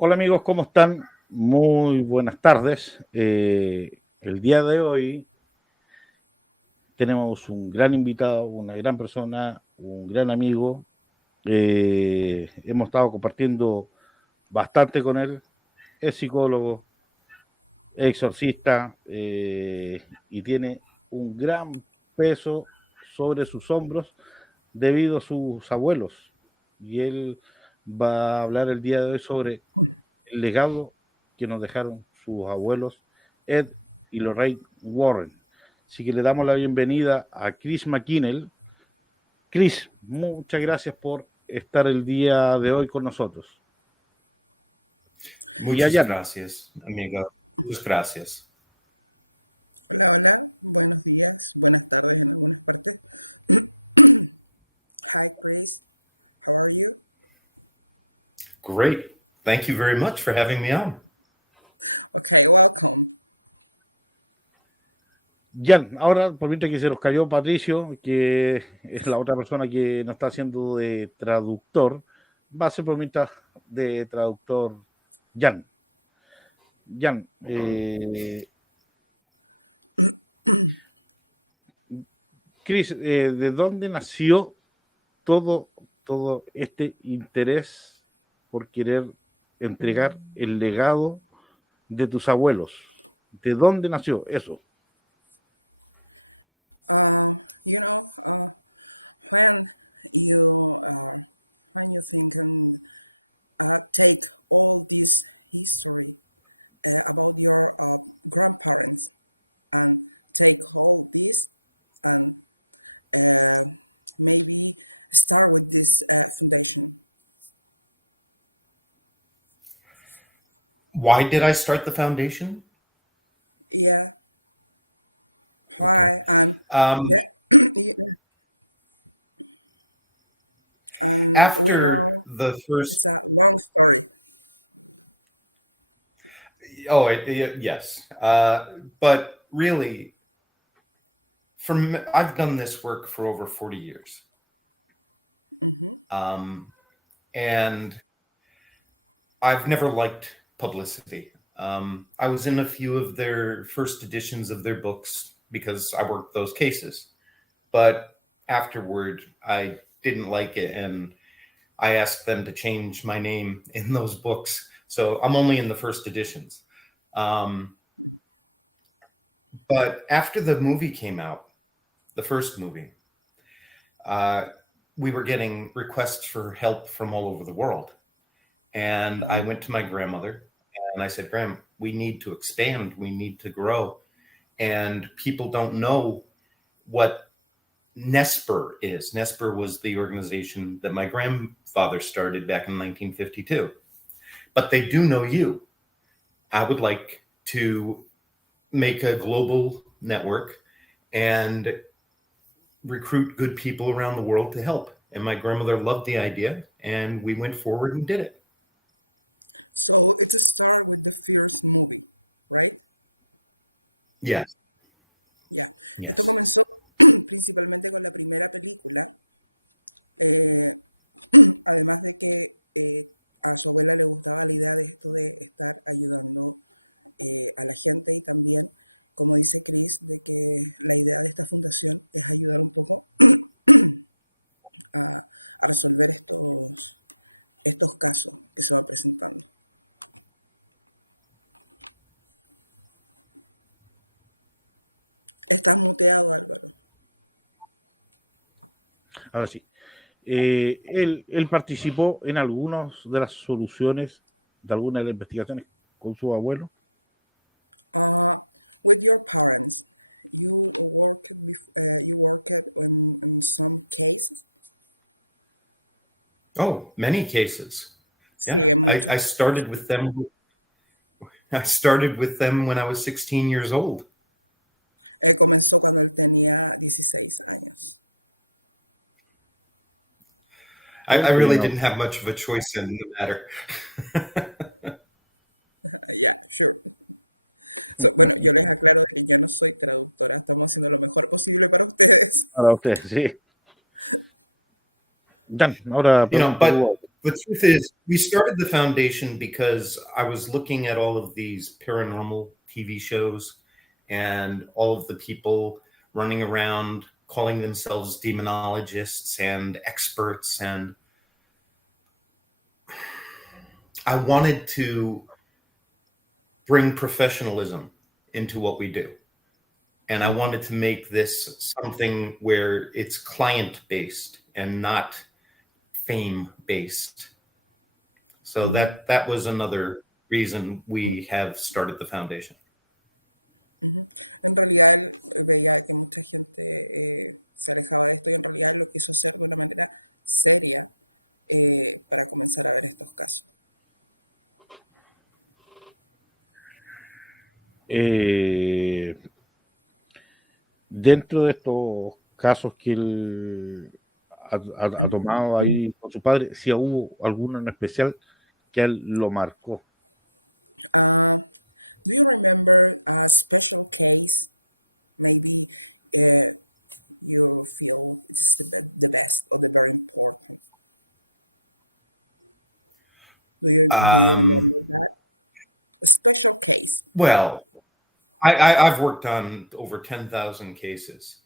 Hola amigos, ¿cómo están? Muy buenas tardes. El día de hoy tenemos un gran invitado, una gran persona, un gran amigo. Hemos estado compartiendo bastante con él. Es psicólogo, es exorcista y tiene un gran peso sobre sus hombros debido a sus abuelos. Y él va a hablar el día de hoy sobre el legado que nos dejaron sus abuelos Ed y Lorraine Warren. Así que le damos la bienvenida a Chris Mckinnell. Chris, muchas gracias por estar el día de hoy con nosotros. Y Muchas allá. gracias, amiga. Muchas gracias. Great. Thank you very much for having me on. Jan, ahora por mientras que se nos cayó Patricio, que es la otra persona que nos está haciendo de traductor, va a ser por mientras de traductor Jan. Jan, Chris, ¿de dónde nació todo, todo este interés por querer entregar el legado de tus abuelos? ¿De dónde nació eso? Why did I start the foundation? Okay. After the first, yes, but really, I've done this work for over 40 years, and I've never liked publicity. I was in a few of their first editions of their books because I worked those cases, but afterward, I didn't like it, and I asked them to change my name in those books. So I'm only in the first editions. But after the movie came out, the first movie, we were getting requests for help from all over the world. And I went to my grandmother and I said, Graham, we need to expand. We need to grow. And people don't know what NESPER is. NESPER was the organization that my grandfather started back in 1952. But they do know you. I would like to make a global network and recruit good people around the world to help. And my grandmother loved the idea, and we went forward and did it. Yes. Yes. Ahora sí. Él participó en algunas de las soluciones de algunas de las investigaciones con su abuelo. Oh, many cases. Yeah. I started with them. I started with them when I was 16 years old. I really didn't have much of a choice in the matter. Para usted, sí. Dan, ahora You know, pregunto but tú. The truth is, we started the foundation because I was looking at all of these paranormal TV shows and all of the people running around calling themselves demonologists and experts. And I wanted to bring professionalism into what we do. And I wanted to make this something where it's client based and not fame based. So that was another reason we have started the foundation. Eh, Dentro de estos casos que él ha tomado ahí con su padre, si hubo alguno en especial que a él lo marcó. Um, well, I've worked on over 10,000 cases.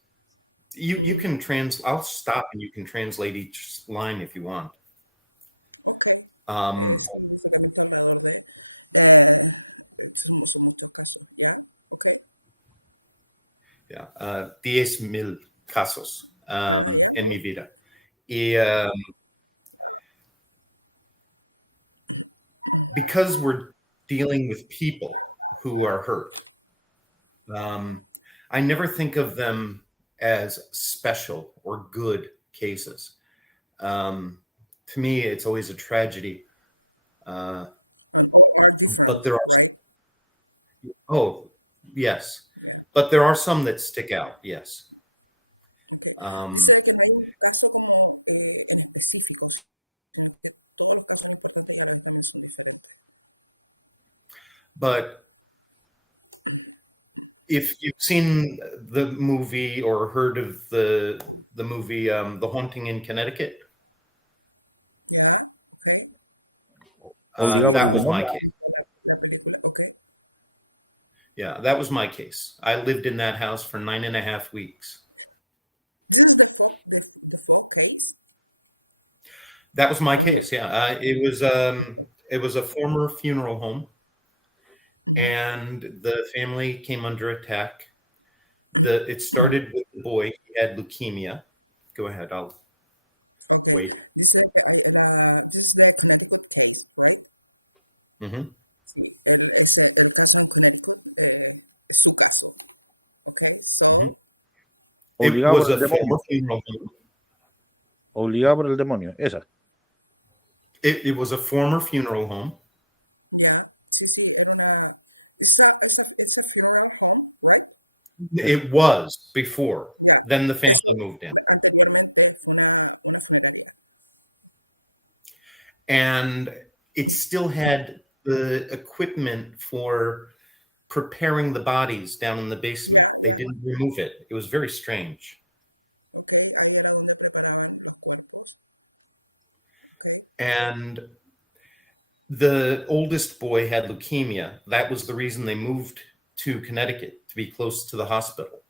You can I'll stop and you can translate each line if you want. Um, yeah, 10,000 casos en mi vida. Y because we're dealing with people who are hurt, I never think of them as special or good cases. To me, it's always a tragedy. Uh, but there are, oh, yes, but there are some that stick out. Yes. Um, but if you've seen the movie or heard of the movie The Haunting in Connecticut, Obligado por el that was my demonio. case. Yeah, that was my case. I lived in that house for 9.5 weeks. That was my case. Yeah, it was a former funeral home, and the family came under attack. It started with the boy. He had leukemia. Go ahead. I'll wait. Hmm. Hmm. It Obligado was por a el former demonio. funeral home. Obligado por el demonio. Esa. It was a former funeral home. Esa. It was before. Then the family moved in. And it still had the equipment for preparing the bodies down in the basement. They didn't remove it. It was very strange. And the oldest boy had leukemia. That was the reason they moved to Connecticut, to be close to the hospital.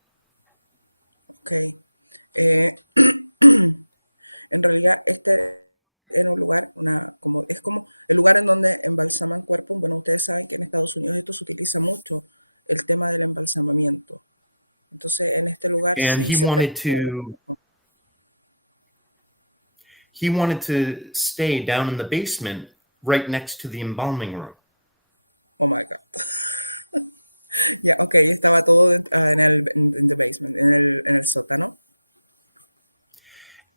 And he wanted to stay down in the basement right next to the embalming room.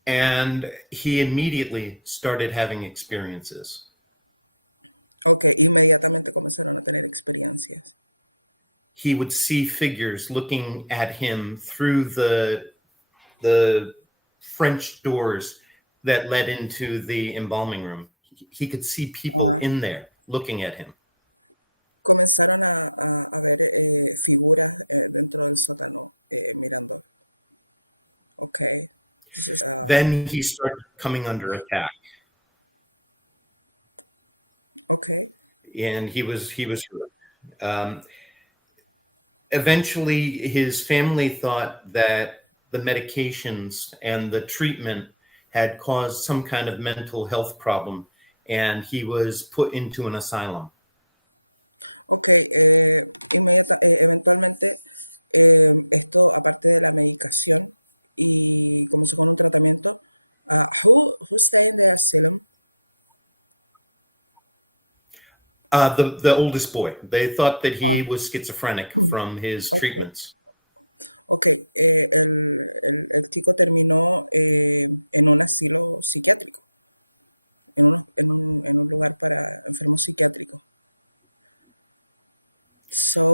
And he immediately started having experiences. He would see figures looking at him through the French doors that led into the embalming room. He could see people in there looking at him. Then he started coming under attack. and he was hurt. Eventually, his family thought that the medications and the treatment had caused some kind of mental health problem, and he was put into an asylum. The oldest boy. They thought that he was schizophrenic from his treatments.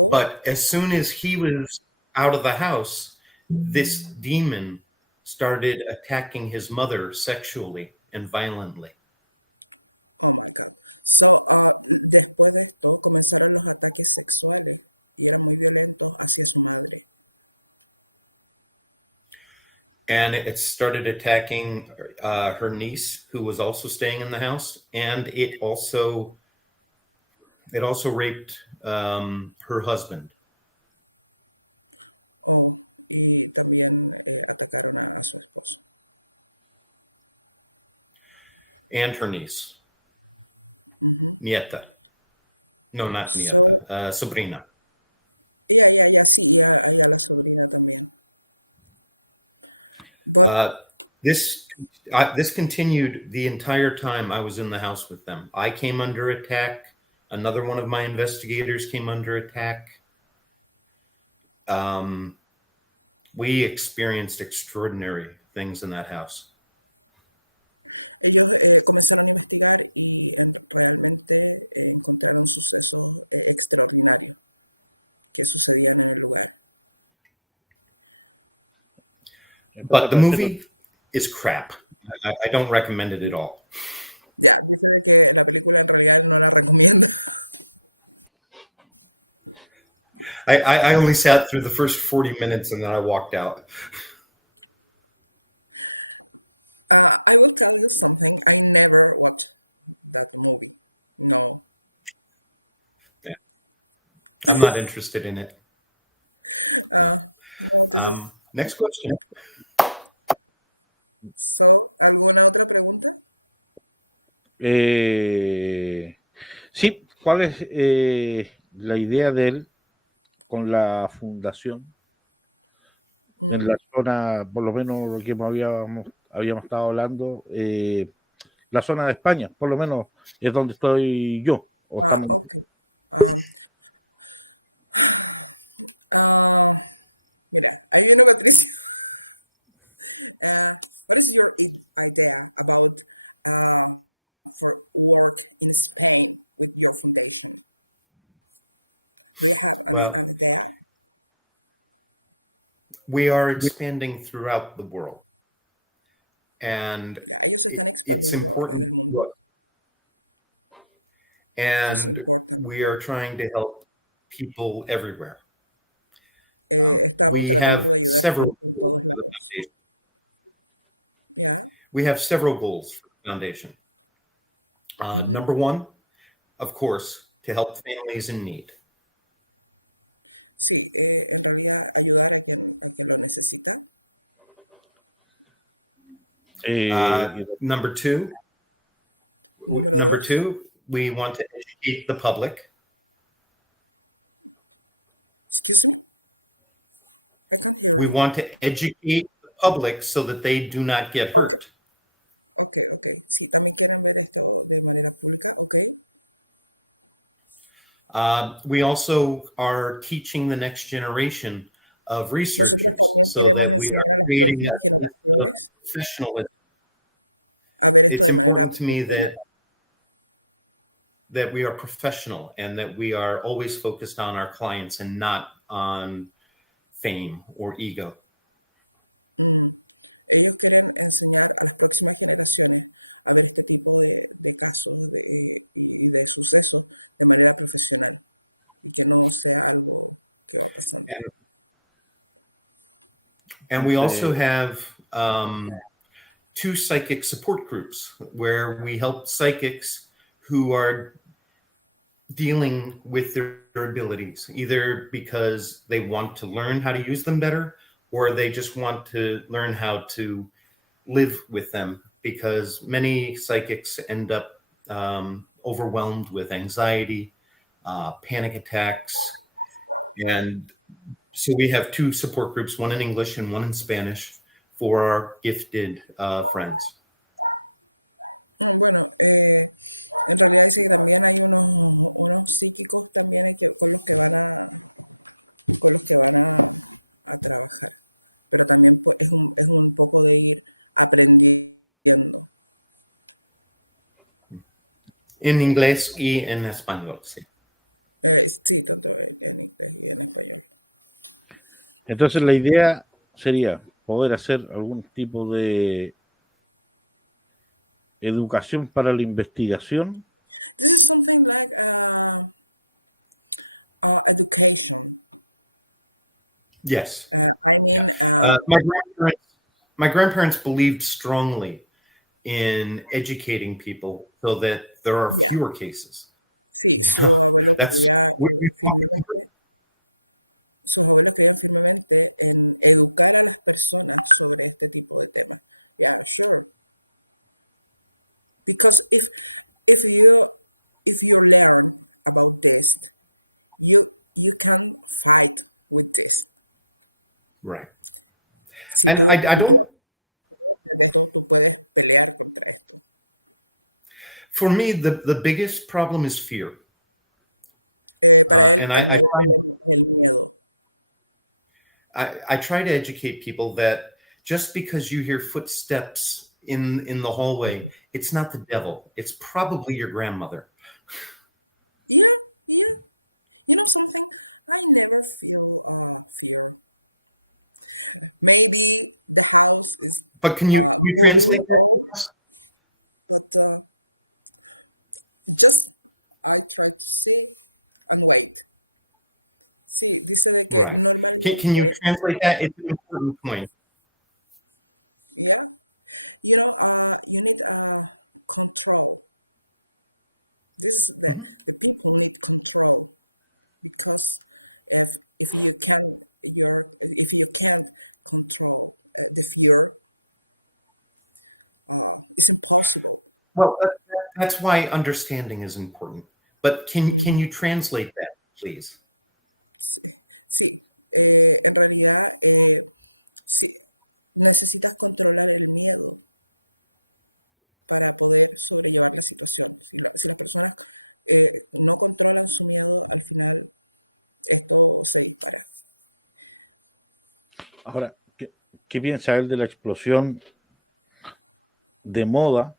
But as soon as he was out of the house, this demon started attacking his mother sexually and violently. And it started attacking her niece, who was also staying in the house, and it also raped her husband. And her niece. Nieta. No, not nieta. Sobrina. This continued the entire time I was in the house with them. I came under attack. Another one of my investigators came under attack. We experienced extraordinary things in that house. But the movie is crap. I don't recommend it at all. I only sat through the first 40 minutes and then I walked out. Yeah. I'm not interested in it. No. Next question. Sí, ¿cuál es la idea de él con la fundación en la zona, por lo menos lo que habíamos estado hablando, la zona de España, por lo menos es donde estoy yo, o estamos. Well, we are expanding throughout the world, and it's important to us. And we are trying to help people everywhere. We have several goals for the foundation. We have several goals for the foundation. Number one, of course, to help families in need. Number two, we want to educate the public. We want to educate the public so that they do not get hurt. We also are teaching the next generation of researchers so that we are creating a sense of professionalism. It's important to me that we are professional and that we are always focused on our clients and not on fame or ego. And we also have 2 psychic support groups where we help psychics who are dealing with their abilities, either because they want to learn how to use them better, or they just want to learn how to live with them, because many psychics end up overwhelmed with anxiety, panic attacks. And so we have two support groups, one in English and one in Spanish, for our gifted friends. En inglés y en español, sí. Entonces la idea sería poder hacer algún tipo de educación para la investigación. Yes. Yeah. My grandparents believed strongly in educating people so that there are fewer cases. You know, that's we right. And I don't. For me, the biggest problem is fear, and I try to educate people that just because you hear footsteps in the hallway, it's not the devil. It's probably your grandmother. But can you translate that to us? Right. Can you translate that? It's an important point. Mhm. Well, that's why understanding is important. But can you translate that, please? Ahora, ¿qué piensa él de la explosión de moda?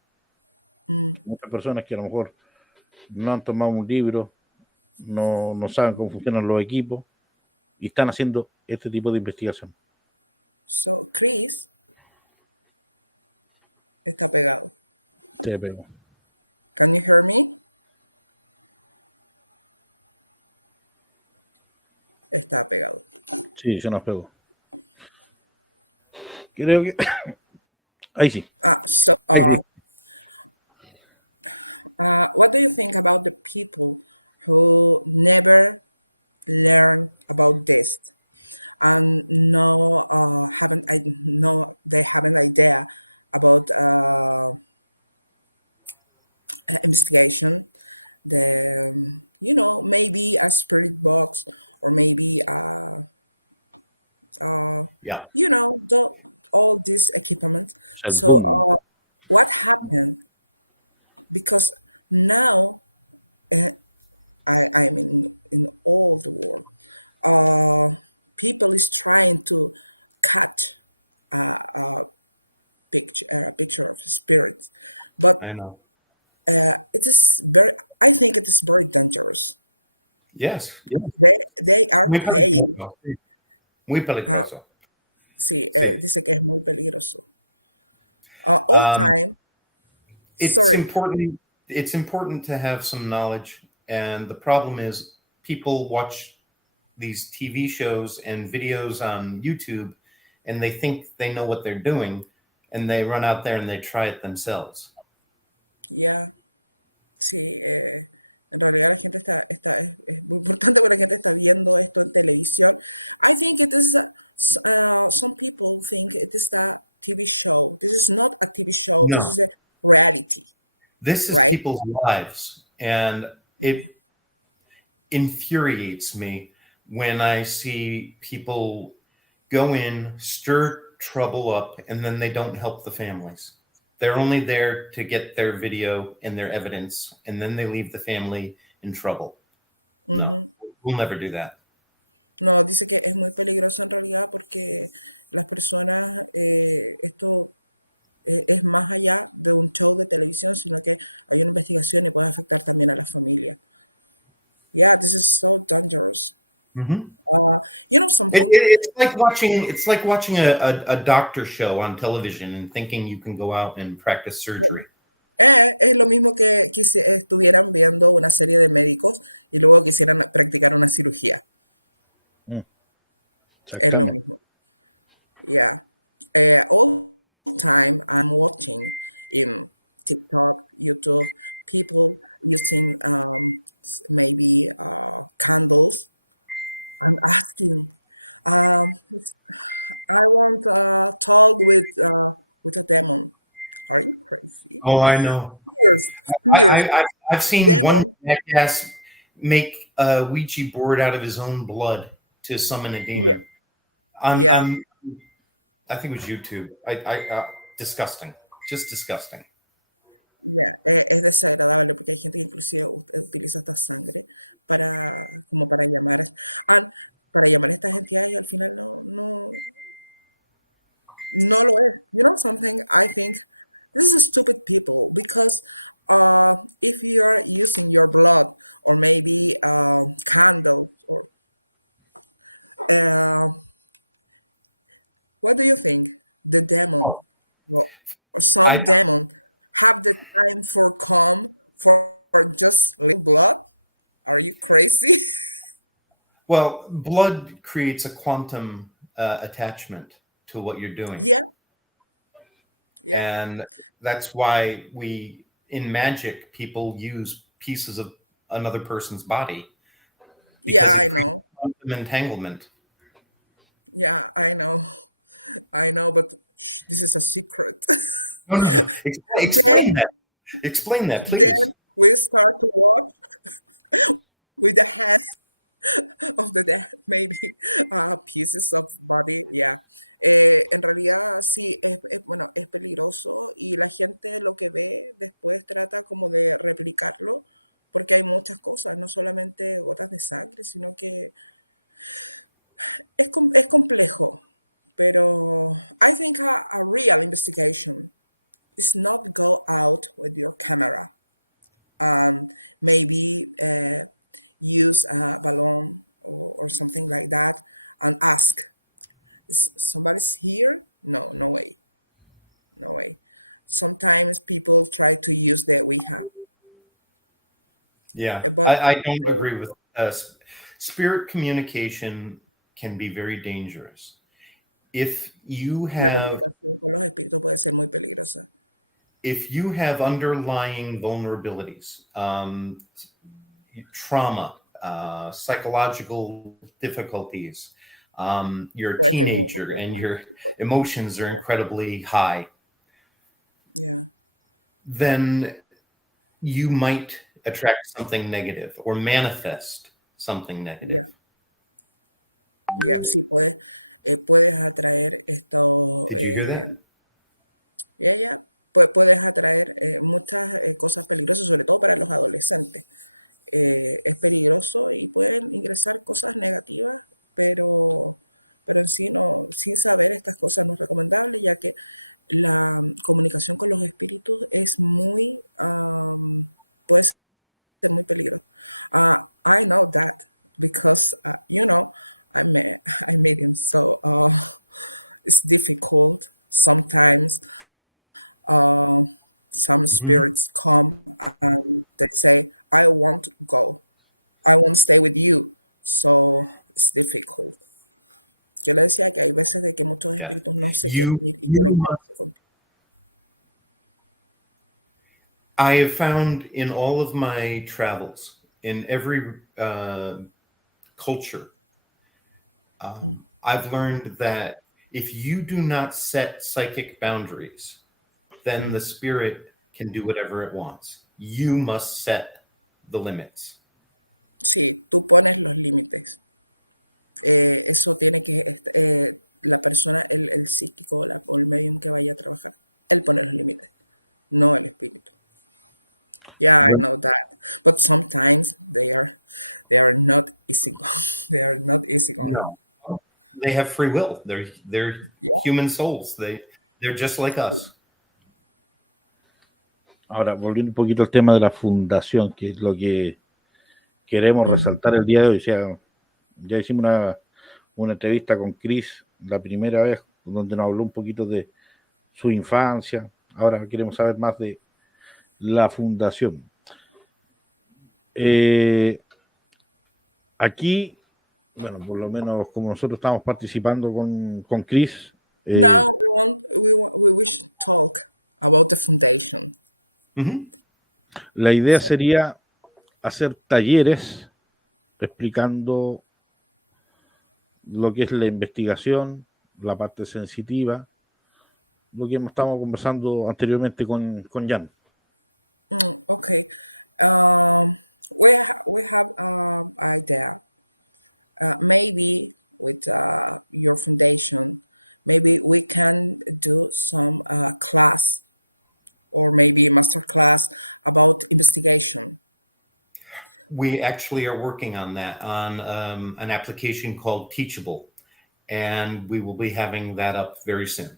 Muchas personas que a lo mejor no han tomado un libro, no saben cómo funcionan los equipos y están haciendo este tipo de investigación. Se pegó. Sí, se nos pegó. Creo que. Ahí sí, ahí sí. Yeah, O sea, el boom. I know. Yes. Yes. Muy peligroso. Sí. Muy peligroso. Sí. Um, it's important. It's important to have some knowledge, and the problem is people watch these TV shows and videos on YouTube, and they think they know what they're doing, and they run out there and they try it themselves. No, this is people's lives, and it infuriates me when I see people go in, stir trouble up, and then they don't help the families. They're only there to get their video and their evidence, and then they leave the family in trouble. No, we'll never do that. Mm-hmm. It's like watching a doctor show on television and thinking you can go out and practice surgery. Exactamente. Oh, I know. I've seen one jackass make a Ouija board out of his own blood to summon a demon. I'm I think it was YouTube. Disgusting, just disgusting. Oh, I well, blood creates a quantum attachment to what you're doing, and that's why we in magic people use pieces of another person's body because it creates quantum entanglement. No, no, no. Explain that. Explain that, please. Yeah, I don't agree with spirit communication can be very dangerous. If you have if you have underlying vulnerabilities, trauma, psychological difficulties, you're a teenager and your emotions are incredibly high, then you might attract something negative or manifest something negative. Did you hear that? Mhm. Yeah. You I have found in all of my travels, in every culture, I've learned that if you do not set psychic boundaries, then the spirit can do whatever it wants. You must set the limits. Bueno, No, they have free will. They're human souls. They're just like us. ahora, volviendo un poquito al tema de la fundación, que es lo que queremos resaltar el día de hoy. O sea, ya hicimos una entrevista con Chris la primera vez, donde nos habló un poquito de su infancia. Ahora queremos saber más de la fundación. Aquí, bueno, por lo menos como nosotros estamos participando con Chris, la idea sería hacer talleres explicando lo que es la investigación, la parte sensitiva, lo que estamos conversando anteriormente con Jan. We actually are working on that on an application called Teachable, and we will be having that up very soon.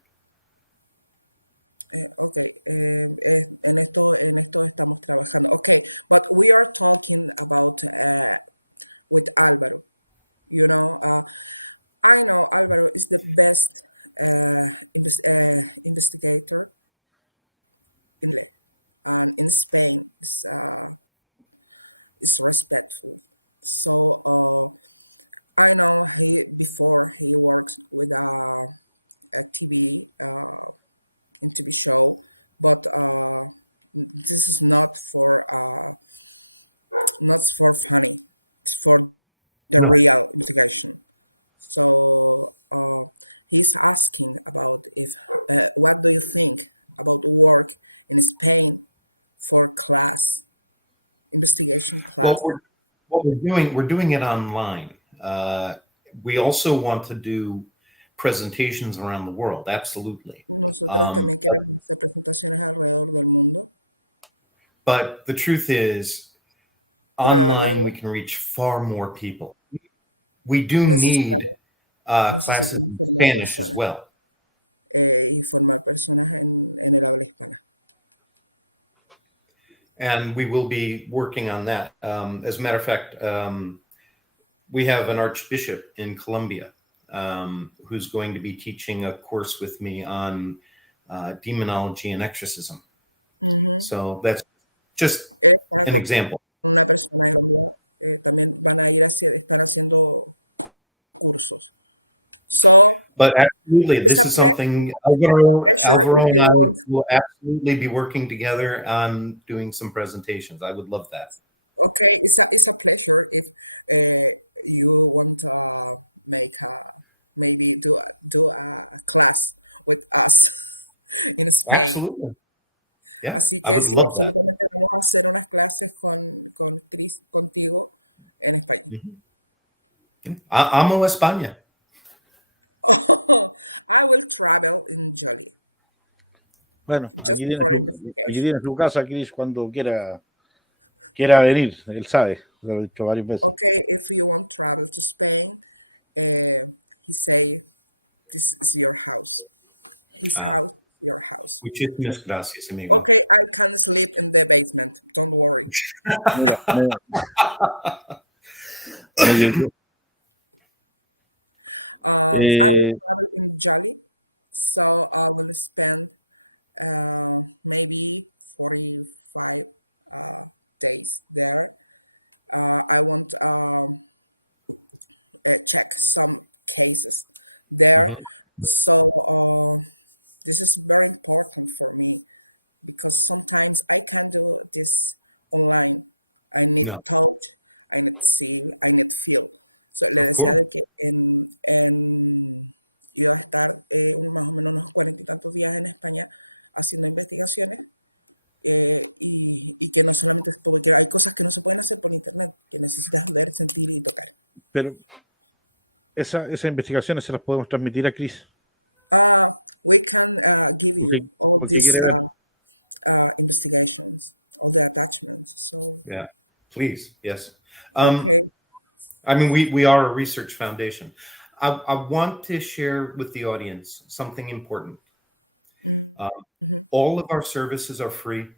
No. Well, we're doing it online. We also want to do presentations around the world. Absolutely. But the truth is, online we can reach far more people. We do need classes in Spanish as well. And we will be working on that. As a matter of fact, we have an archbishop in Colombia who's going to be teaching a course with me on demonology and exorcism. So that's just an example. But absolutely, this is something Alvaro and I will absolutely be working together on doing some presentations. I would love that. Absolutely. Yeah, I would love that. Amo España. Bueno, aquí tiene su casa, Chris, cuando quiera venir, él sabe, lo he dicho varias veces. Muchísimas gracias, amigo. Mira, No, of course. Pero esas investigaciones se las podemos transmitir a Chris. Porque quiere ver. Yeah, please. Yes. I mean, we are a research foundation. I want to share with the audience something important. All of our services are free,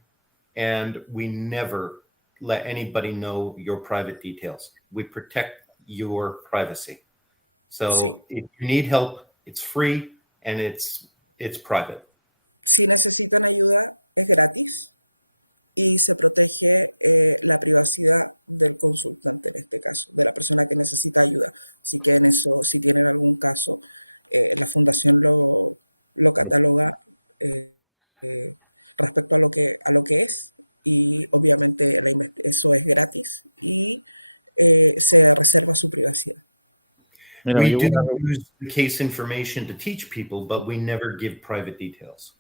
and we never let anybody know your private details. We protect your privacy. So if you need help, it's free and it's private. Mira, We do use the case information to teach people, but we never give private details.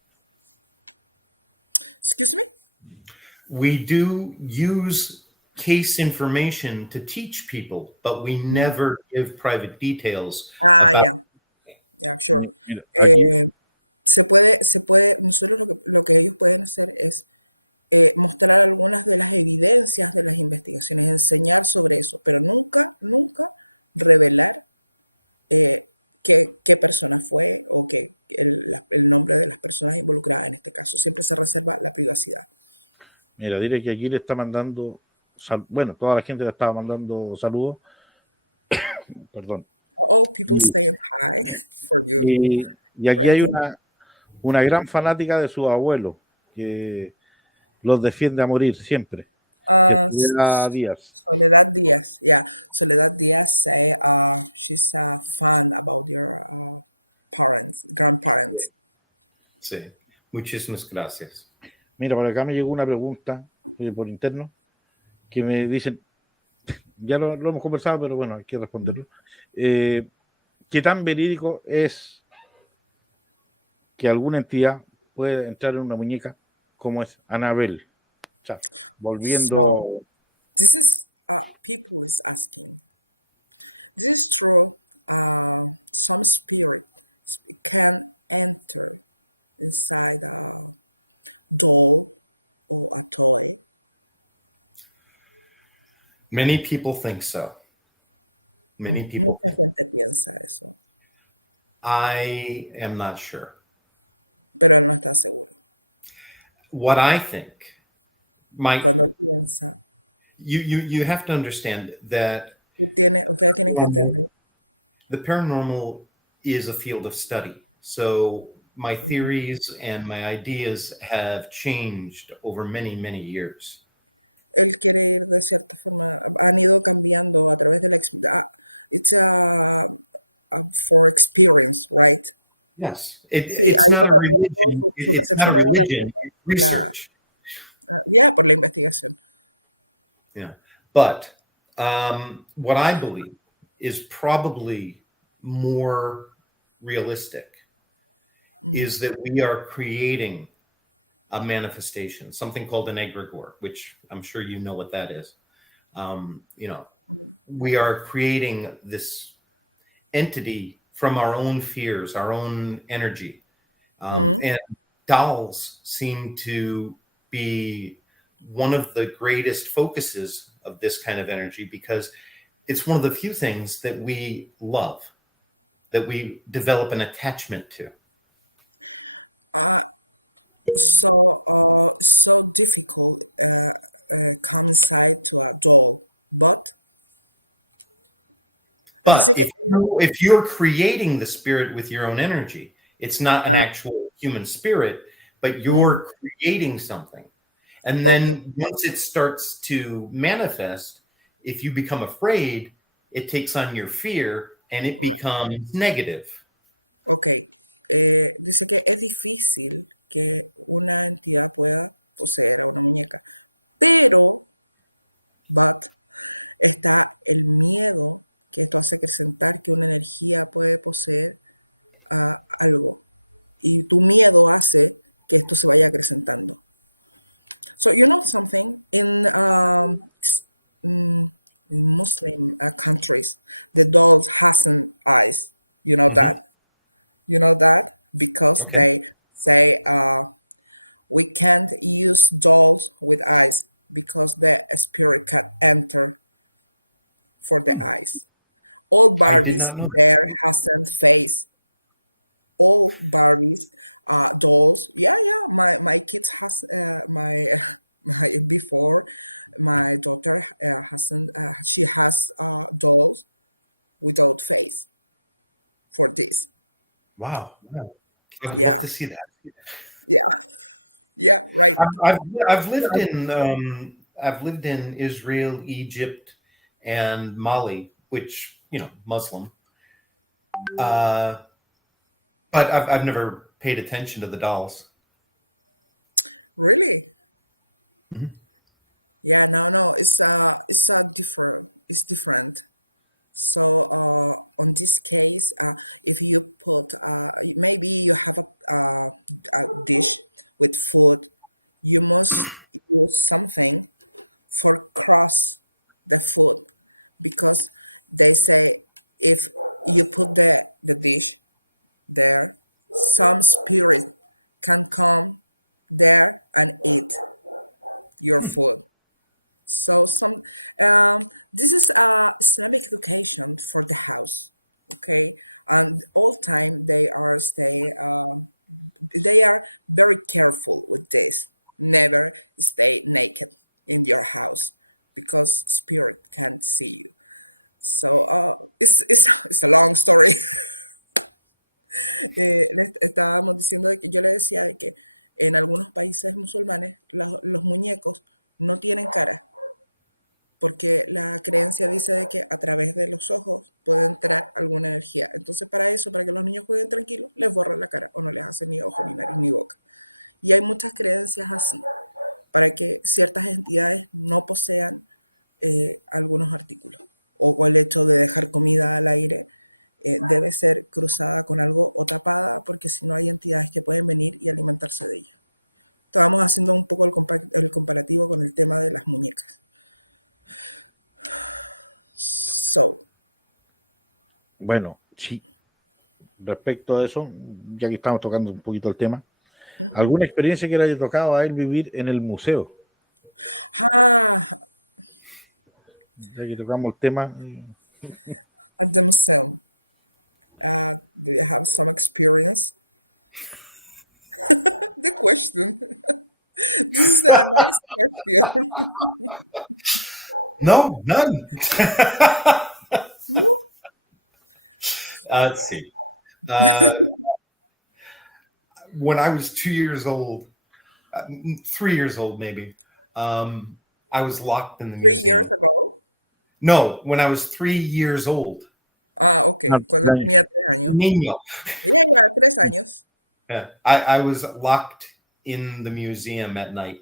We do use case information to teach people, but we never give private details about. mira, aquí, mira, diré que aquí le está mandando, bueno, toda la gente le estaba mandando saludos, perdón. Y aquí hay una gran fanática de sus abuelos, que los defiende a morir siempre, que estuviera Díaz. Sí, muchísimas gracias. Mira, por acá me llegó una pregunta por interno que me dicen, ya lo hemos conversado, pero bueno, hay que responderlo. ¿Qué tan verídico es que alguna entidad puede entrar en una muñeca como es Anabel? O sea, volviendo. Many people think so. Many people think. I am not sure. What I think might you have to understand that the paranormal is a field of study. So my theories and my ideas have changed over many, many years. Yes, it's not a religion. It's not a religion. It's research. Yeah, but what I believe is probably more realistic is that we are creating a manifestation, something called an egregore, which I'm sure you know what that is. We are creating this entity from our own fears, our own energy. And dolls seem to be one of the greatest focuses of this kind of energy because it's one of the few things that we love, that we develop an attachment to. But if you're creating the spirit with your own energy, it's not an actual human spirit, but you're creating something. And then once it starts to manifest, if you become afraid, it takes on your fear and it becomes negative. Hmm. Okay. Hmm. I did not know that. Wow. Wow. I would love to see that. I've, I've lived in I've lived in Israel, Egypt, and Mali, which Muslim. Uh, but I've never paid attention to the dolls. Mhm. Bueno, sí, respecto a eso, ya que estamos tocando un poquito el tema, ¿alguna experiencia que le haya tocado a él vivir en el museo? Ya que tocamos el tema, No, none. Let's see. Uh, when I was 2 years old, 3 years old maybe, um, I was locked in the museum. No, when I was 3 years old. ah, Niño. Yeah, I was locked in the museum at night,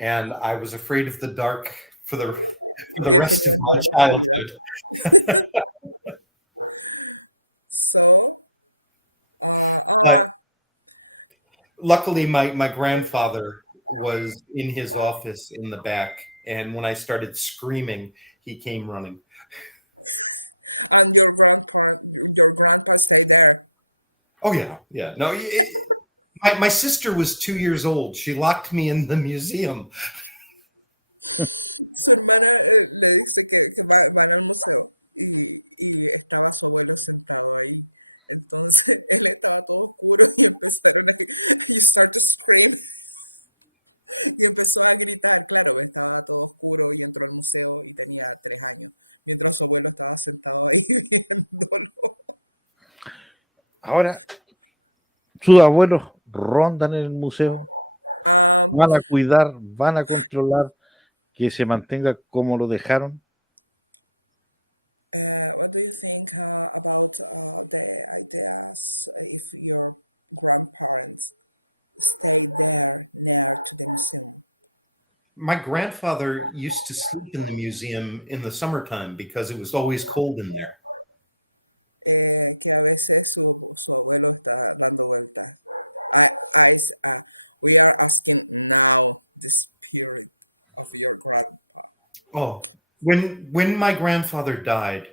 and I was afraid of the dark for the rest of my childhood. But luckily, my grandfather was in his office in the back, and when I started screaming, he came running. Oh yeah, yeah. No, my sister was 2 years old. She locked me in the museum. ahora sus abuelos rondan en el museo, van a cuidar, van a controlar que se mantenga como lo dejaron. My grandfather used to sleep in the museum in the summertime because it was always cold in there. Oh, When my grandfather died,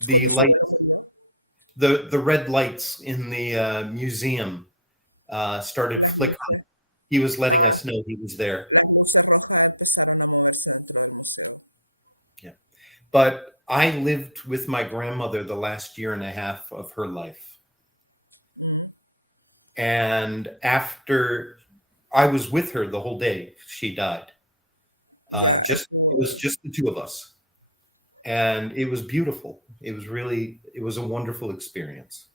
the light, the red lights in the museum started flickering. He was letting us know he was there. Yeah. But I lived with my grandmother the last year and a half of her life. And after I was with her the whole day, she died. Just it was just the two of us, and it was beautiful. It was a wonderful experience.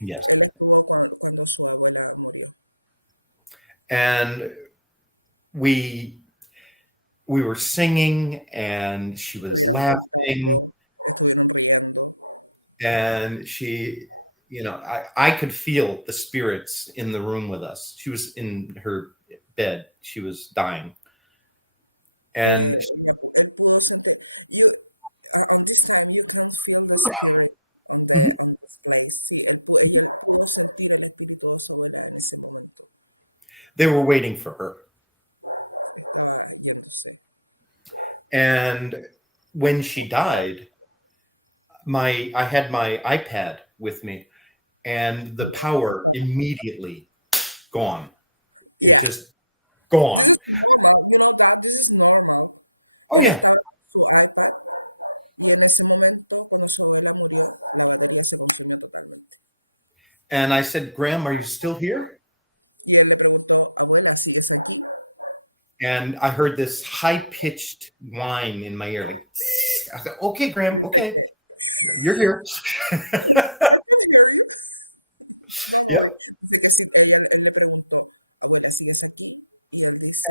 Yes, and we we were singing, and she was laughing, and I could feel the spirits in the room with us. She was in her bed. She was dying, and Mhm. They were waiting for her. And when she died, my I had my iPad with me, and the power immediately gone. It just gone. Oh yeah. And I said, "Graham, are you still here?" And I heard this high-pitched whine in my ear, like, I said, "Okay, Graham, okay, you're here." Yep.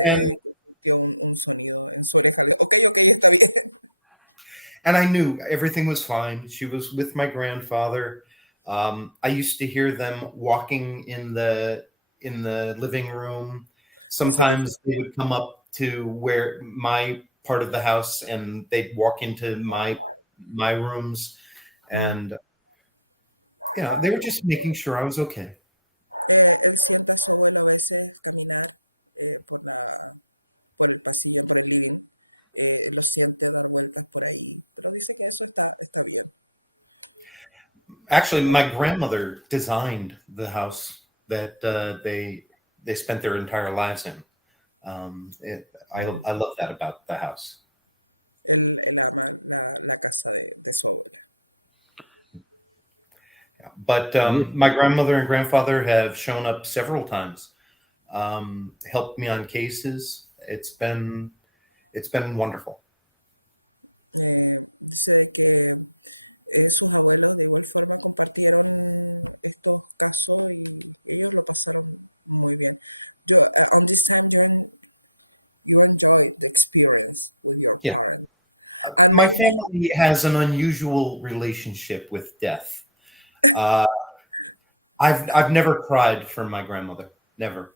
And I knew everything was fine. She was with my grandfather. I used to hear them walking in the living room. Sometimes they would come up to where my part of the house, and they'd walk into my rooms, and they were just making sure I was okay. Actually, my grandmother designed the house that they spent their entire lives in. I love that about the house. Yeah. But my grandmother and grandfather have shown up several times, helped me on cases. It's been wonderful. Yeah, my family has an unusual relationship with death. Uh, I've never cried for my grandmother. Never.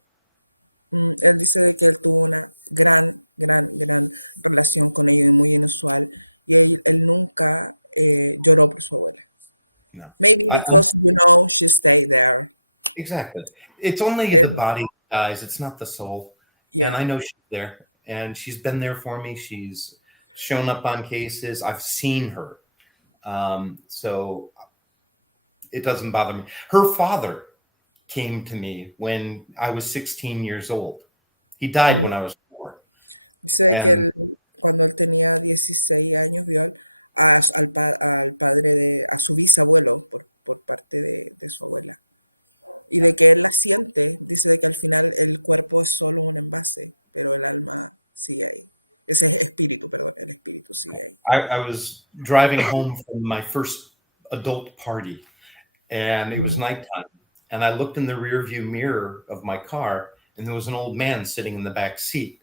No. I Exactly. It's only the body that dies. It's not the soul. And I know she's there, and she's been there for me. She's shown up on cases. I've seen her. So it doesn't bother me. Her father came to me when I was 16 years old. He died when I was 4. And I was driving home from my first adult party, and it was nighttime. And I looked in the rearview mirror of my car, and there was an old man sitting in the back seat.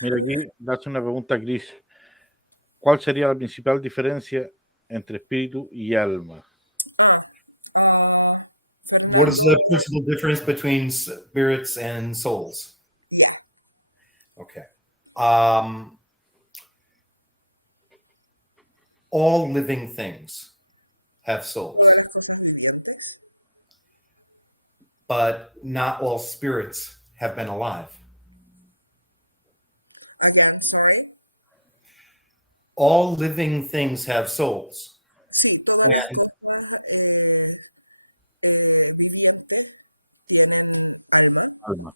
Mira, aquí hace una pregunta, Chris. ¿Cuál sería la principal diferencia entre espíritu y alma? What is the principal difference between spirits and souls? Okay. All living things have souls, but not all spirits have been alive. All living things have souls, and Alma.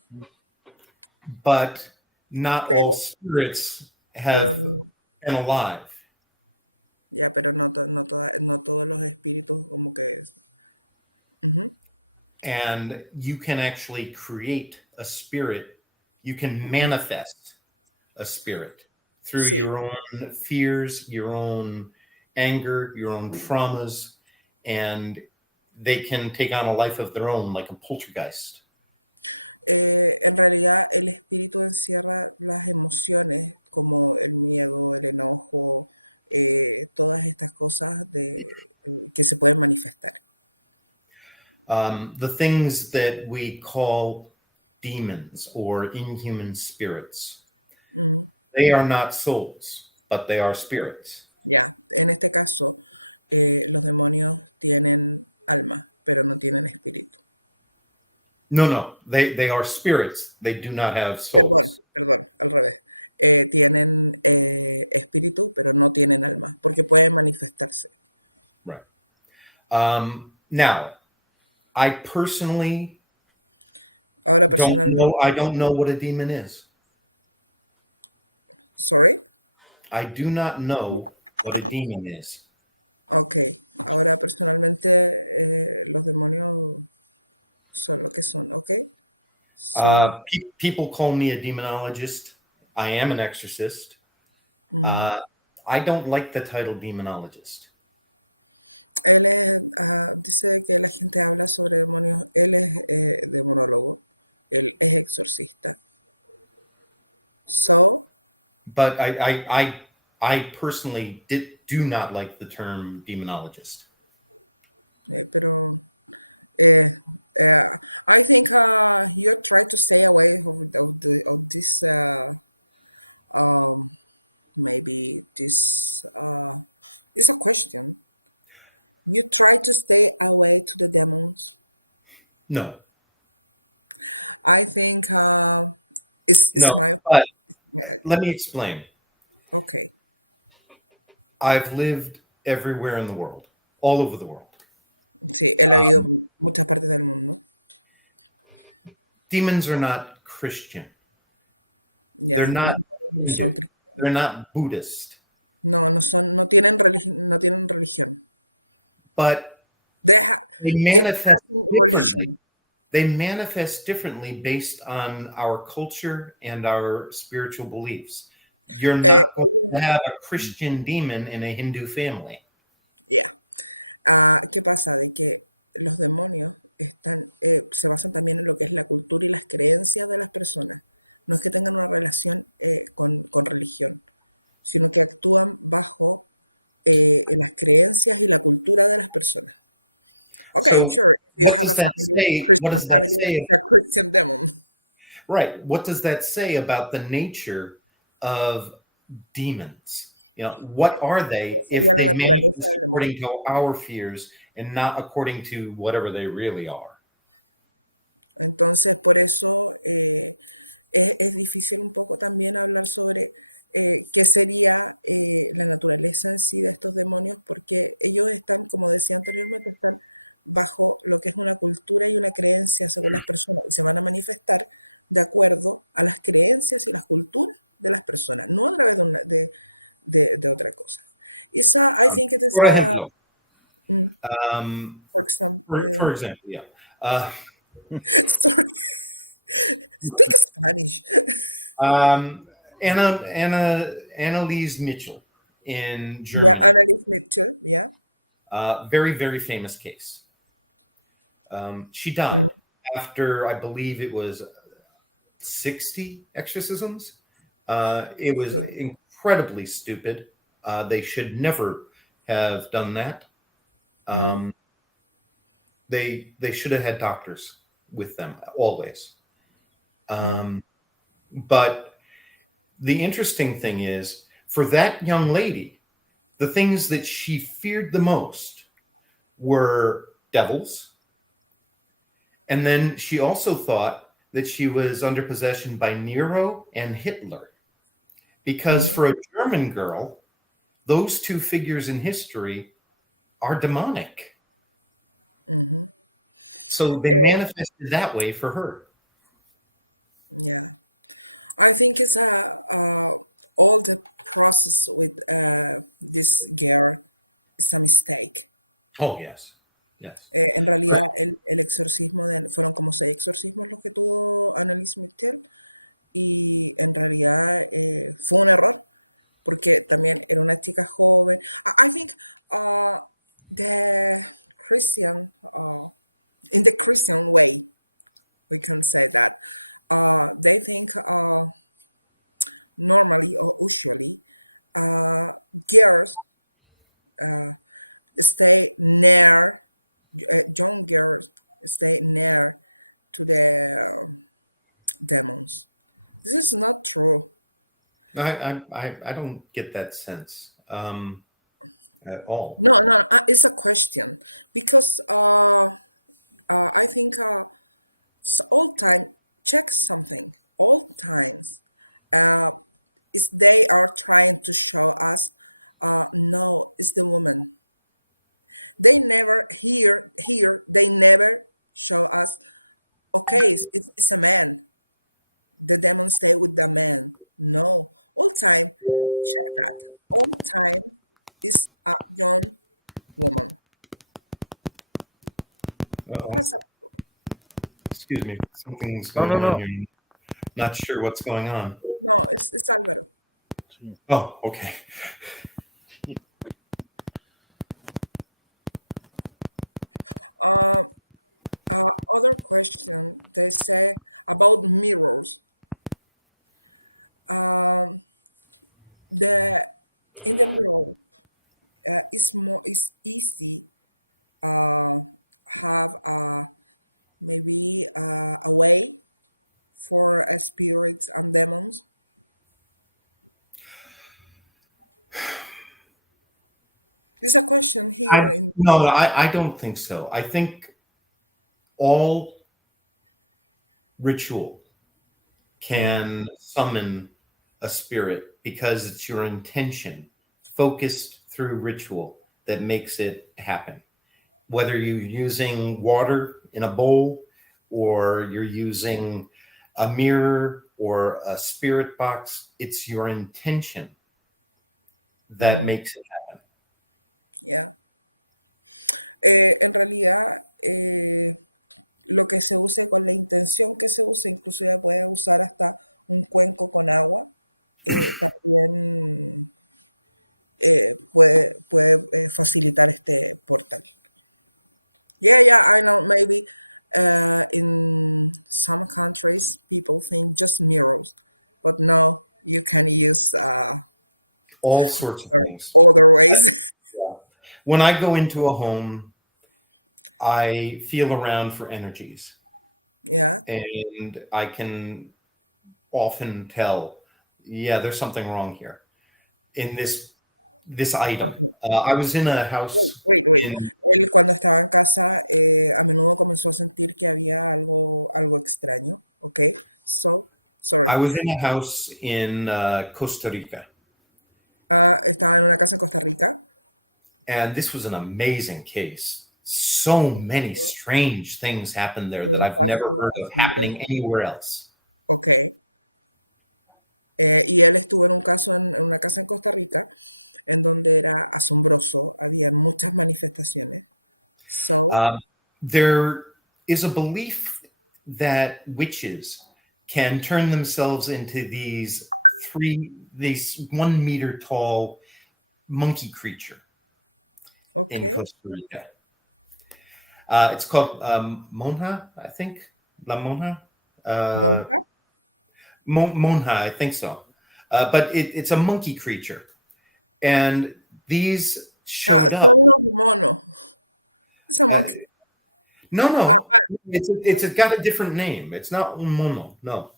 but not all spirits have been alive. And you can actually create a spirit. You can manifest a spirit through your own fears, your own anger, your own traumas, and they can take on a life of their own, like a poltergeist. The things that we call demons or inhuman spirits, they are not souls, but they are spirits. No, they are spirits. They do not have souls. Right. Now, I personally don't know. I don't know what a demon is. I do not know what a demon is. People call me a demonologist. I am an exorcist. Uh, I don't like the title demonologist. But I personally do not like the term demonologist. No, no. But let me explain. I've lived everywhere in the world, all over the world. Um, Demons are not Christian. They're not Hindu. They're not Buddhist. But they manifest differently. They manifest differently based on our culture and our spiritual beliefs. You're not going to have a Christian demon in a Hindu family. So what does that say? What does that say? Right. What does that say about the nature of demons? What are they if they manifest according to our fears and not according to whatever they really are? por ejemplo, um, for example, yeah. Um, Anneliese Mitchell in Germany. Very, very famous case. She died after, I believe it was 60 exorcisms. It was incredibly stupid. They should never have done that. They should have had doctors with them always. But the interesting thing is, for that young lady, the things that she feared the most were devils. And then she also thought that she was under possession by Nero and Hitler. Because for a German girl, those two figures in history are demonic. So they manifested that way for her. Oh, yes. Yes. I don't get that sense at all. Uh-oh. Excuse me. Something's No, going no, on no. here. Not sure what's going on. Sí. Oh, okay. I no, I don't think so. I think all ritual can summon a spirit because it's your intention focused through ritual that makes it happen. Whether you're using water in a bowl or you're using a mirror or a spirit box, it's your intention that makes it happen. All sorts of things. Yeah. When I go into a home, I feel around for energies, and I can often tell, yeah, there's something wrong here in this item. I was in a house in I was in a house in Costa Rica, and this was an amazing case. So many strange things happened there that I've never heard of happening anywhere else. There is a belief that witches can turn themselves into these 1 meter tall monkey creature in Costa Rica. It's called Monja, I think. La Monja? Monja, I think so. But it's a monkey creature. And these showed up. No. It's got a different name. It's not un mono, no.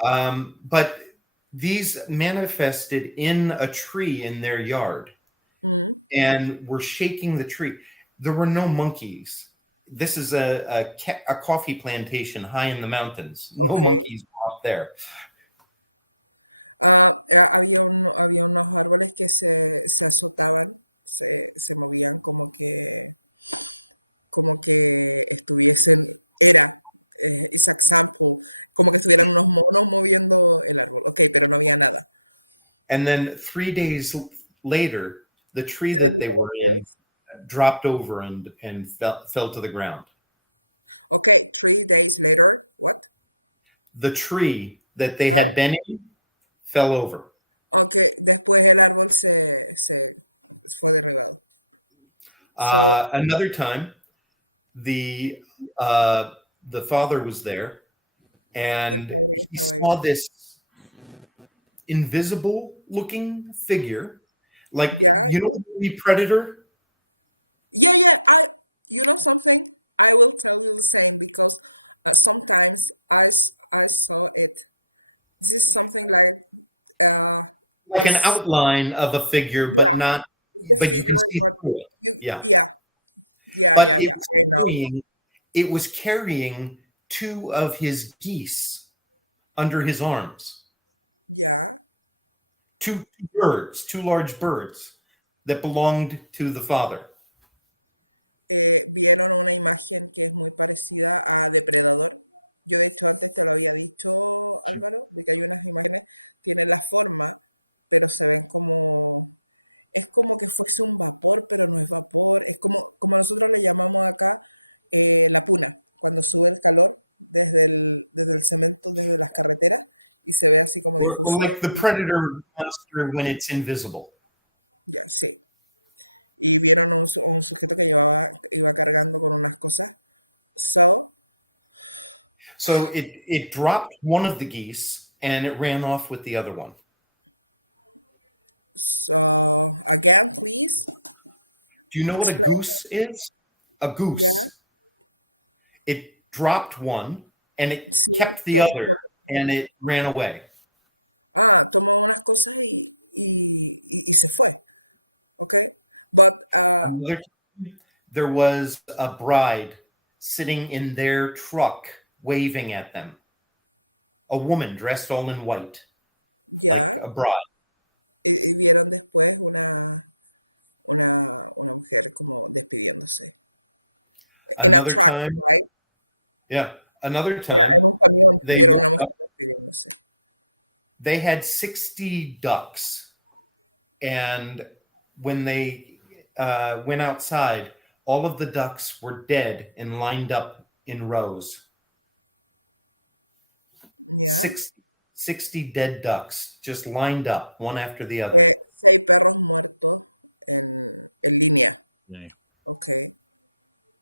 But these manifested in a tree in their yard and were shaking the tree. There were no monkeys. This is a coffee plantation high in the mountains. No monkeys out there. And then 3 days later, the tree that they were in dropped over and fell to the ground. The tree that they had been in fell over. Another time, the father was there, and he saw this invisible-looking figure, like the movie Predator. Like an outline of a figure, but you can see through it. Yeah. But it was carrying 2 of his geese under his arms. 2 birds, 2 large birds that belonged to the father. Or like the Predator monster when it's invisible. So it dropped one of the geese and it ran off with the other one. Do you know what a goose is? A goose. It dropped one and it kept the other and it ran away. Another time, there was a bride sitting in their truck waving at them. A woman dressed all in white, like a bride. Another time, they woke up. They had 60 ducks, and when they went outside, all of the ducks were dead and lined up in rows. 60 dead ducks just lined up, one after the other. Yeah.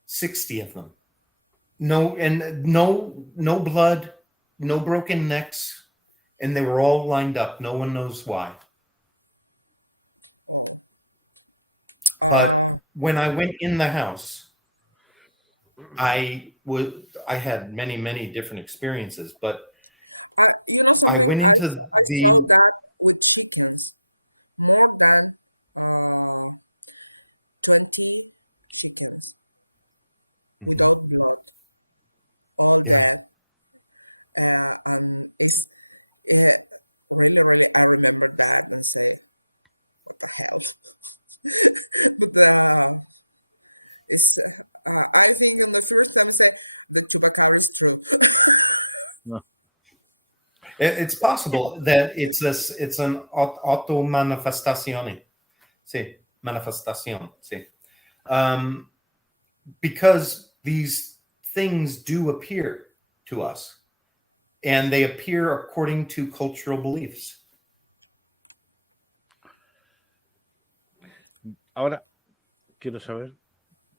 60 of them. No blood, no broken necks, and they were all lined up. No one knows why. But when I went in the house, I had many different experiences, but I went into the yeah. No. It's possible that it's an auto manifestazione. Sì, manifestazione, sì. because these things do appear to us, and they appear according to cultural beliefs. Ahora, quiero saber,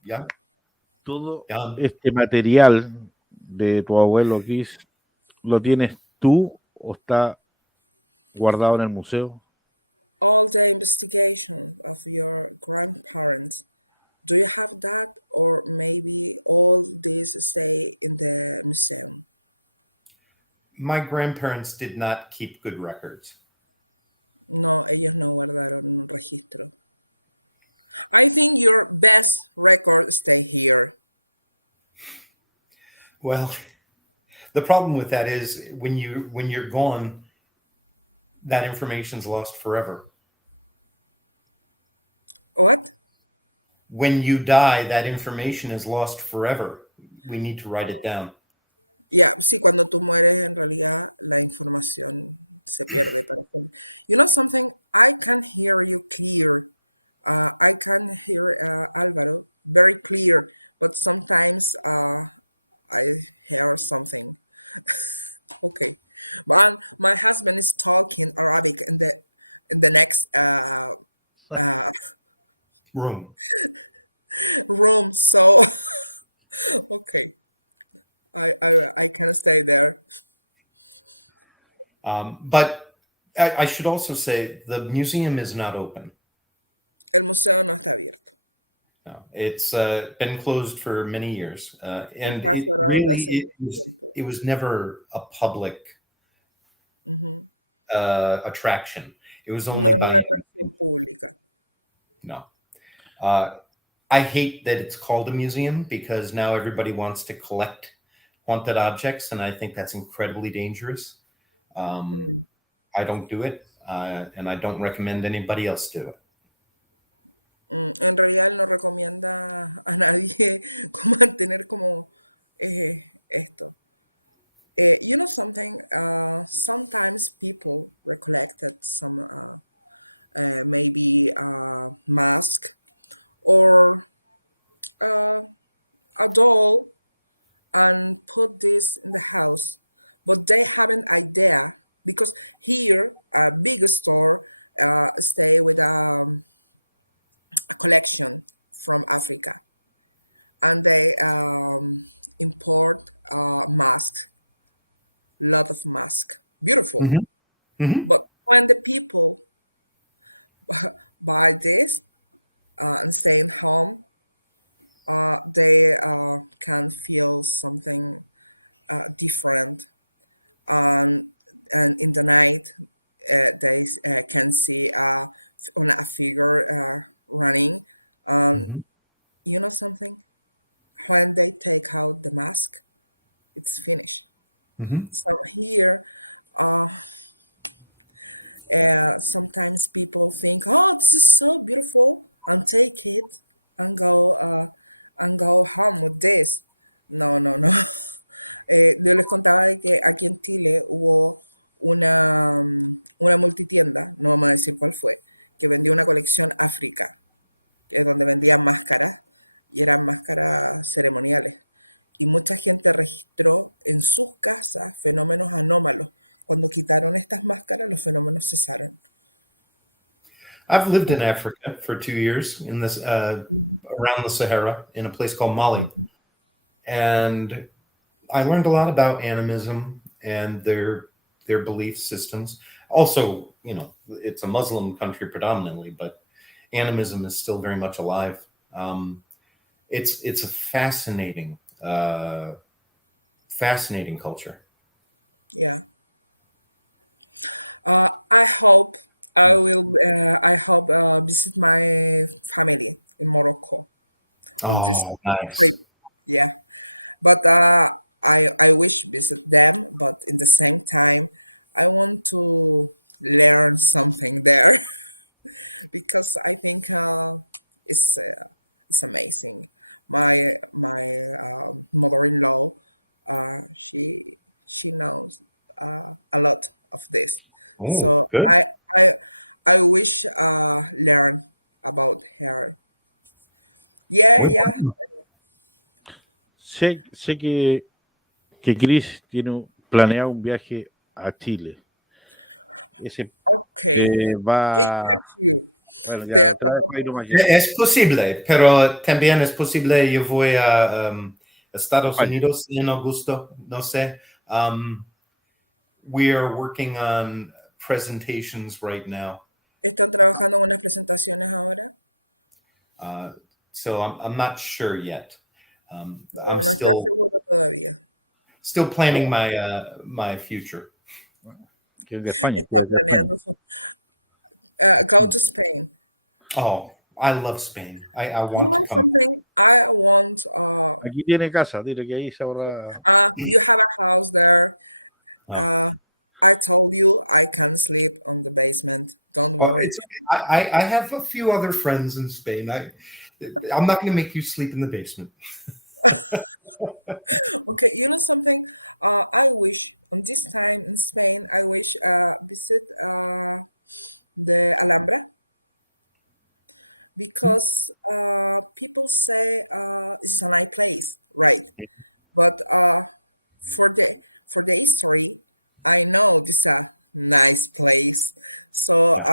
Yeah. todo Yeah. este material de tu abuelo Kiss, ¿lo tienes tú o está guardado en el museo? My grandparents did not keep good records. Well, the problem with that is when you're gone, that information's lost forever. When you die, that information is lost forever. We need to write it down. Room. But I should also say the museum is not open. No, it's been closed for many years, and it was never a public attraction. It was only by invitation. No. Uh, I hate that it's called a museum because now everybody wants to collect haunted objects, and I think that's incredibly dangerous. Um, I don't do it, and I don't recommend anybody else do it. Hmm. Hmm. Hmm. Hmm. I've lived in Africa for 2 years in this around the Sahara in a place called Mali, and I learned a lot about animism and their belief systems. Also, it's a Muslim country predominantly, but animism is still very much alive. It's a fascinating culture. Oh, nice. Oh, good. Muy bueno. sé que Chris tiene planeado un viaje a Chile. Ese va, bueno, ya te la dejo ahí nomás. Es posible, pero también es posible yo voy a Estados España. Unidos en agosto, no sé. We are working on presentations right now. So I'm not sure yet. I'm still planning my future. Que es de España, que es de España. Oh, I love Spain. I want to come. Aquí tiene casa, dile que ahí se ahorra. Oh. Oh, it's okay. I have a few other friends in Spain. I'm not going to make you sleep in the basement. Yeah.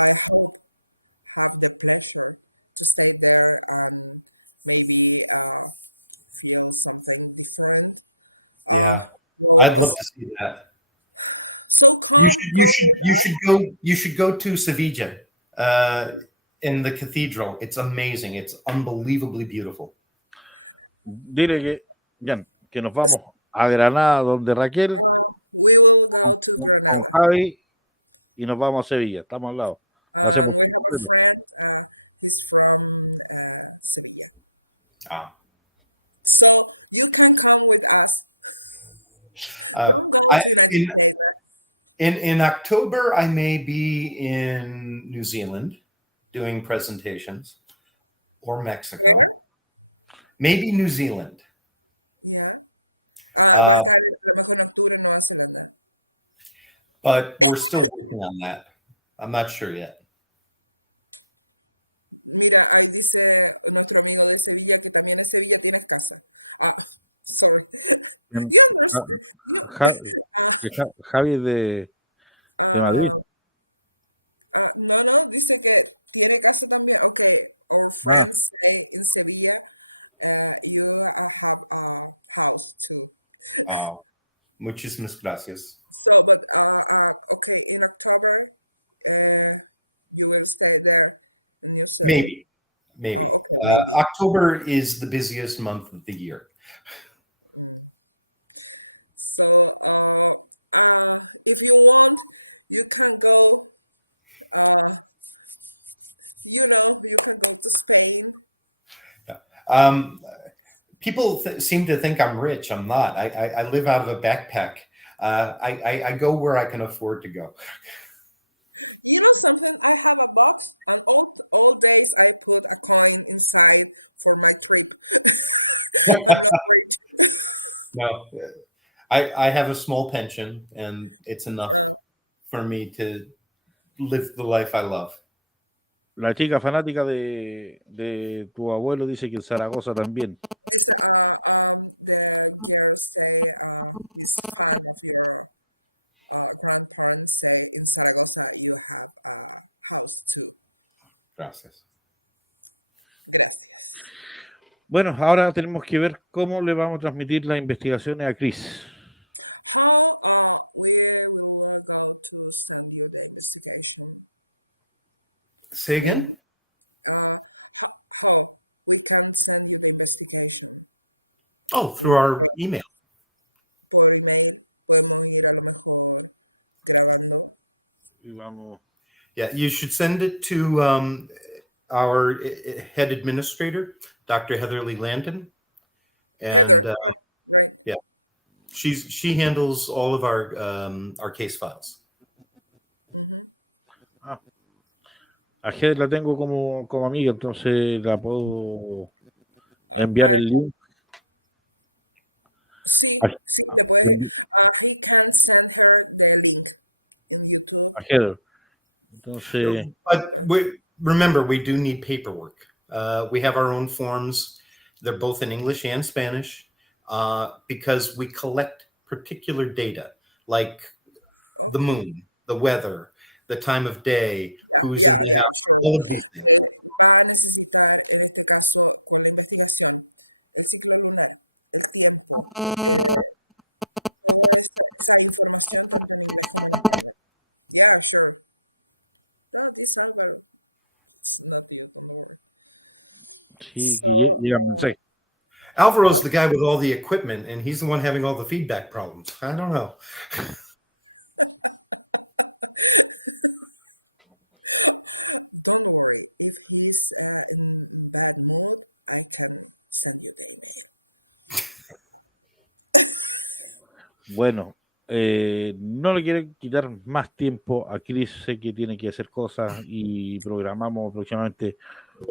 Yeah, I'd love to see that. You should go to Sevilla in the cathedral. It's amazing. It's unbelievably beautiful. Dile que, Jan, que nos vamos a Granada, donde Raquel, con Javi, y nos vamos a Sevilla. Estamos al lado. Lo hacemos completo. In October, I may be in New Zealand doing presentations, or Mexico, maybe New Zealand. But we're still working on that. I'm not sure yet. Javi de Madrid. Ah. Muchísimas gracias. Maybe. October is the busiest month of the year. People seem to think I'm rich. I'm not. I live out of a backpack. I go where I can afford to go. No, I have a small pension, and it's enough for me to live the life I love. La chica fanática de tu abuelo dice que en Zaragoza también. Gracias. Bueno, ahora tenemos que ver cómo le vamos a transmitir las investigaciones a Chris. Say again? Oh, through our email. Yeah, you should send it to our head administrator, Dr. Heatherly Landon, and yeah, she handles all of our case files. A Heather la tengo como amiga, entonces la puedo enviar el link. A Heather. Entonces, but remember, we do need paperwork. We have our own forms. They're both in English and Spanish. because we collect particular data like the moon, the weather, the time of day, who's in the house, all of these things. Sí, que llegan mensajes. Alvaro's the guy with all the equipment, and he's the one having all the feedback problems. I don't know. Bueno, no le quiero quitar más tiempo a Chris, sé que tiene que hacer cosas y programamos aproximadamente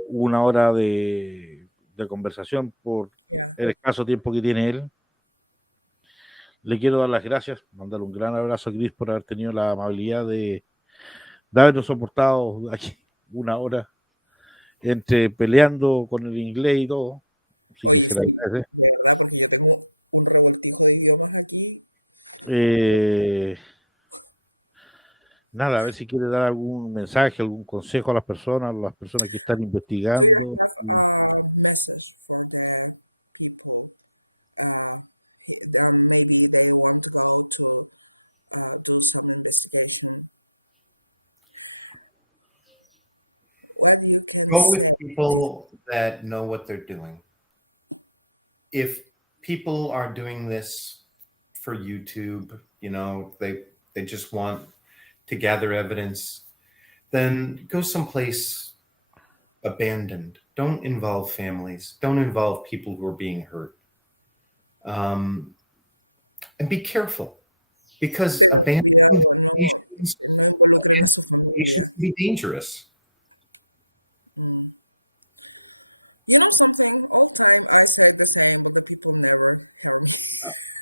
una hora de conversación por el escaso tiempo que tiene él. Le quiero dar las gracias, mandarle un gran abrazo a Chris por haber tenido la amabilidad de habernos soportado aquí una hora entre peleando con el inglés y todo. Así que se le agradece. Eh, Nada, a ver si quiere dar algún mensaje, algún consejo a las personas que están investigando. Go with people that know what they're doing. If people are doing this for YouTube, they just want to gather evidence, then go someplace abandoned. Don't involve families. Don't involve people who are being hurt. And be careful, because abandoned patients can be dangerous.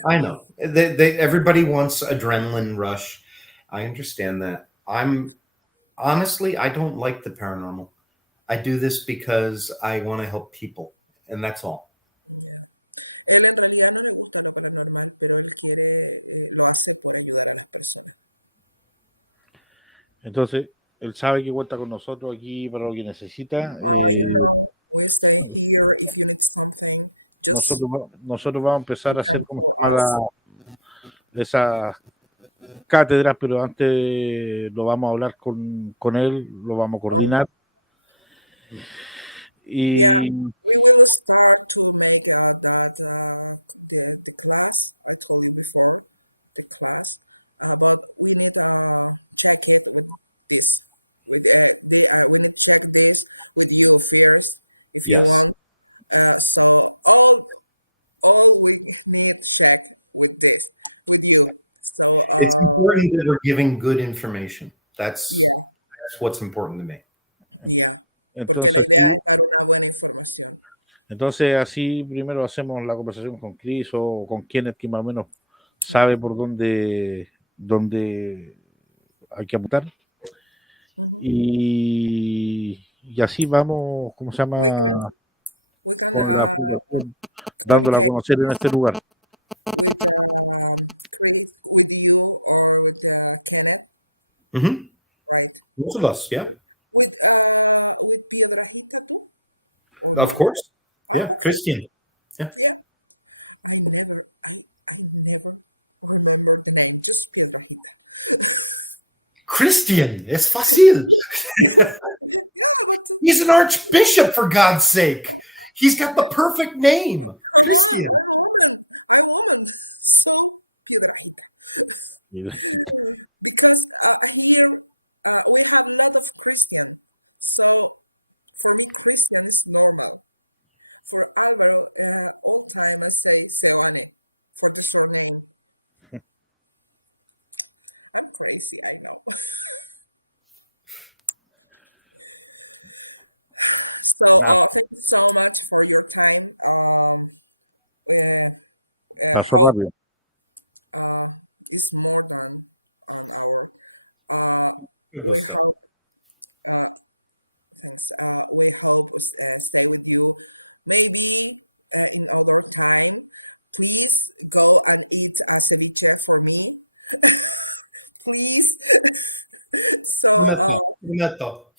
I know. Everybody wants adrenaline rush. I understand that. I don't like the paranormal. I do this because I want to help people, and that's all. Entonces, él sabe que cuenta con nosotros aquí para lo que necesita. Nosotros vamos a empezar a hacer como se llama esas cátedras, pero antes lo vamos a hablar con él, lo vamos a coordinar. Y Yes. It's important that we're giving good information. That's what's important to me. entonces, entonces así primero hacemos la conversación con Chris o con Kenneth, que más o menos sabe por dónde hay que apuntar. Y así vamos, ¿cómo se llama? Con la fundación, dándola a conocer en este lugar. Mm-hmm. Most of us, yeah. Of course. Yeah, Christian. Yeah. Christian, es fácil. He's an archbishop, for God's sake. He's got the perfect name, Christian. Nada, pasó rápido. Good gusto. Prometo.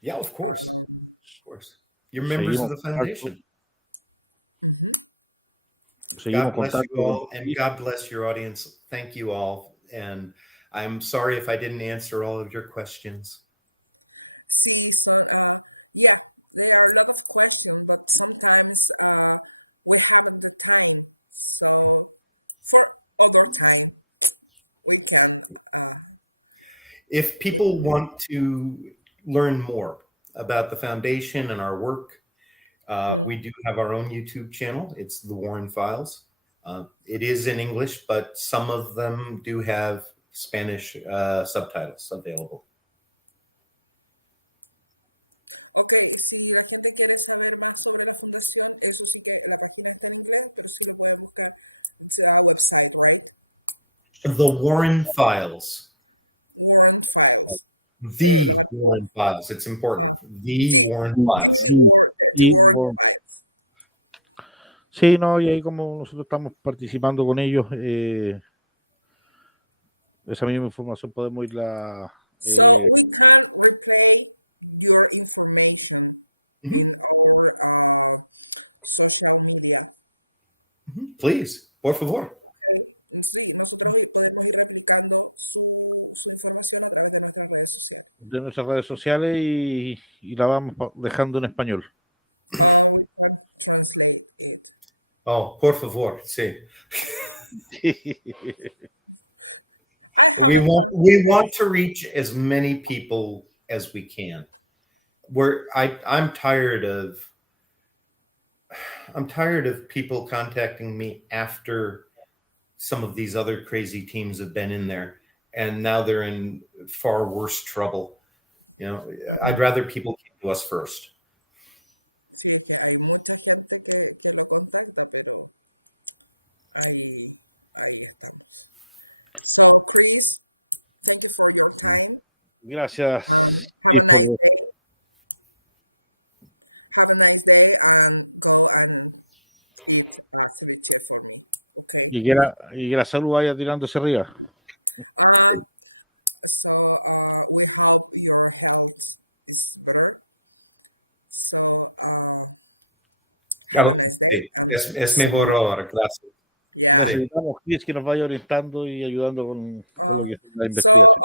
Yeah, of course. Of course. You're members of Seguimos the contacto, foundation. seguimos God bless you contacto con all, and Chris. God bless your audience. Thank you all. And I'm sorry if I didn't answer all of your questions. If people want to learn more about the foundation and our work, we do have our own YouTube channel. It's The Warren Files. It is in English, but some of them do have Spanish subtitles available. The Warren Files. The Warren Files. It's important. The Warren Files. Sí, no, y ahí como nosotros estamos participando con ellos, esa misma información podemos irla. Please, por favor. De nuestras redes sociales y la vamos dejando en español. Oh, por favor, sí. We want to reach as many people as we can. I'm tired of people contacting me after some of these other crazy teams have been in there, and now they're in far worse trouble. You know, I'd rather people came to us first. Gracias, Chris, por y que la salud vaya tirándose arriba. Oh, sí, es mejor ahora, gracias. Necesitamos Chris que nos vaya orientando y ayudando con lo que es la investigación.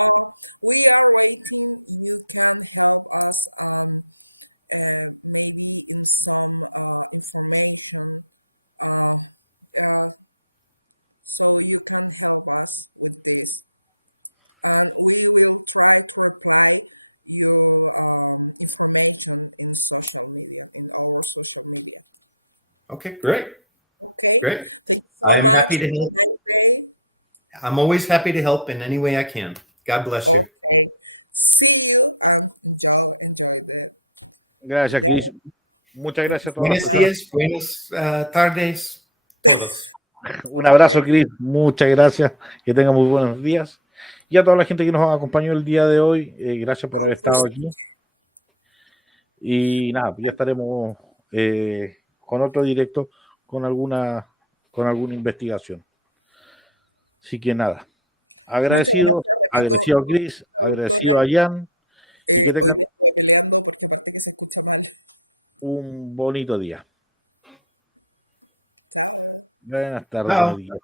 Okay, great. Great. I am happy to help. I'm always happy to help in any way I can. God bless you. Gracias, Chris. Muchas gracias a todas las Buenos personas. días, buenas tardes, todos. Un abrazo, Chris. Muchas gracias. Que tengan muy buenos días. Y a toda la gente que nos acompañó el día de hoy, gracias por haber estado aquí. Y nada, ya estaremos con otro directo con alguna investigación. Así que nada, agradecido a Chris, agradecido a Jan y que tengan un bonito día. Buenas tardes, buenos días.